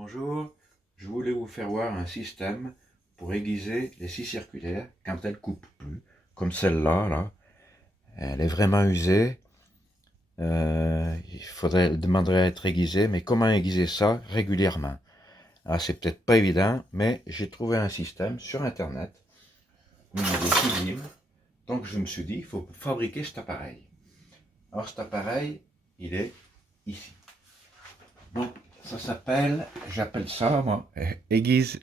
Bonjour, je voulais vous faire voir un système pour aiguiser les scies circulaires quand elles ne coupent plus, comme celle-là, là. Elle est vraiment usée. Elle demanderait à être aiguisée, mais comment aiguiser ça régulièrement? Alors c'est peut-être pas évident, mais j'ai trouvé un système sur internet, une idée sublime. Donc je me suis dit, il faut fabriquer cet appareil. Alors cet appareil, il est ici. Donc ça s'appelle, j'appelle ça moi, aiguise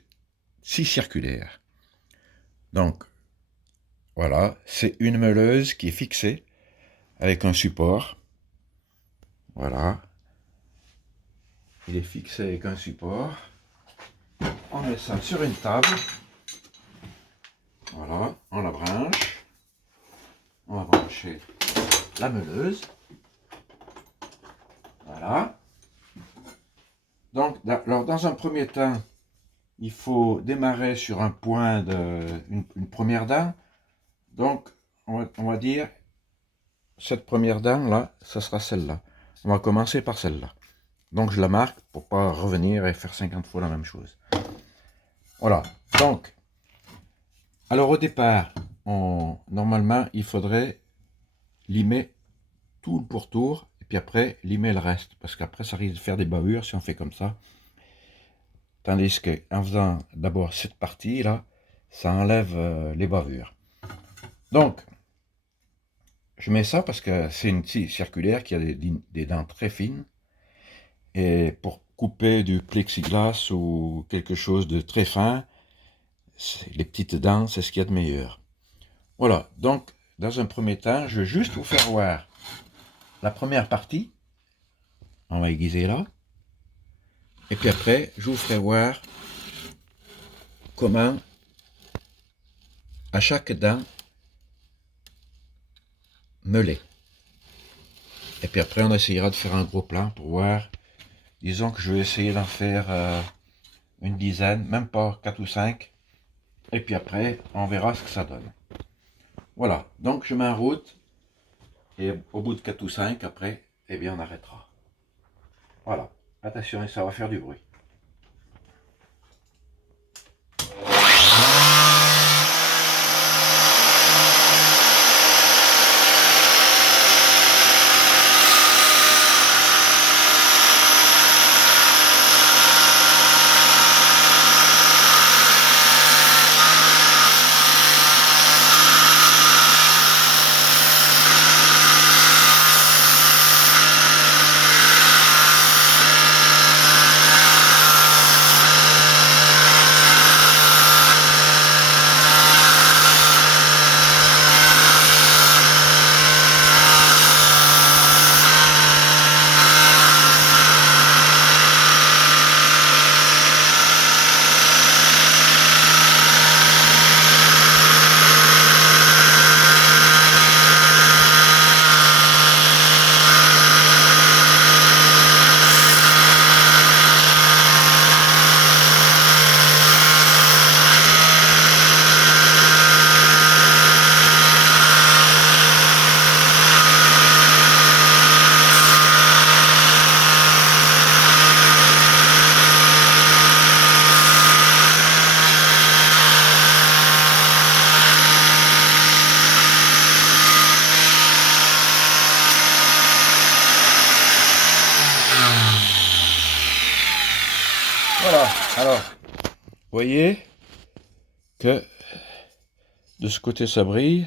scie circulaire. Donc voilà, c'est une meuleuse qui est fixée avec un support. Voilà, il est fixé avec un support. On met ça sur une table. Voilà, on la branche. On va brancher la meuleuse. Voilà. Donc, alors dans un premier temps, il faut démarrer sur un point une première dent. Donc, on va dire, cette première dent là, ça sera celle-là. On va commencer par celle-là. Donc je la marque pour pas revenir et faire 50 fois la même chose. Voilà. Donc, alors au départ, normalement, il faudrait limer tout le pourtour et puis après limer le reste, parce qu'après ça risque de faire des bavures si on fait comme ça. Tandis que en faisant d'abord cette partie là, ça enlève les bavures. Donc, je mets ça parce que c'est une scie circulaire qui a des dents très fines. Et pour couper du plexiglas ou quelque chose de très fin, les petites dents, c'est ce qu'il y a de meilleur. Voilà, donc dans un premier temps, je vais juste vous faire voir la première partie. On va aiguiser là. Et puis après, je vous ferai voir comment, à chaque dent, meuler. Et puis après, on essayera de faire un gros plan pour voir. Disons que je vais essayer d'en faire une dizaine, même pas 4 ou 5. Et puis après, on verra ce que ça donne. Voilà, donc je mets en route. Et au bout de 4 ou 5, après, eh bien, on arrêtera. Voilà, attention, ça va faire du bruit. Voilà, alors, vous voyez que de ce côté ça brille,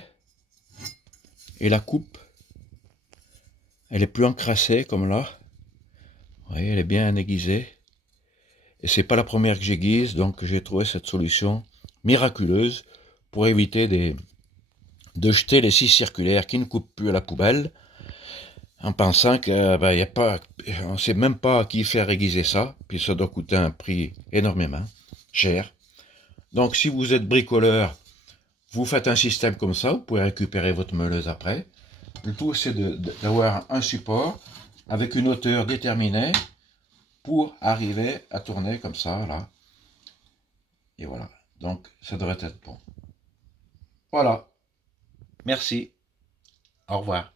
et la coupe, elle est plus encrassée comme là. Vous voyez, elle est bien aiguisée. Et c'est pas la première que j'aiguise, donc j'ai trouvé cette solution miraculeuse pour éviter de jeter les scies circulaires qui ne coupent plus à la poubelle, en pensant que y a pas, on ne sait même pas à qui faire aiguiser ça, puis ça doit coûter un prix énormément cher. Donc si vous êtes bricoleur, vous faites un système comme ça, vous pouvez récupérer votre meuleuse après. Le tout c'est d'avoir un support avec une hauteur déterminée pour arriver à tourner comme ça, là. Et voilà, donc ça devrait être bon. Voilà, merci, au revoir.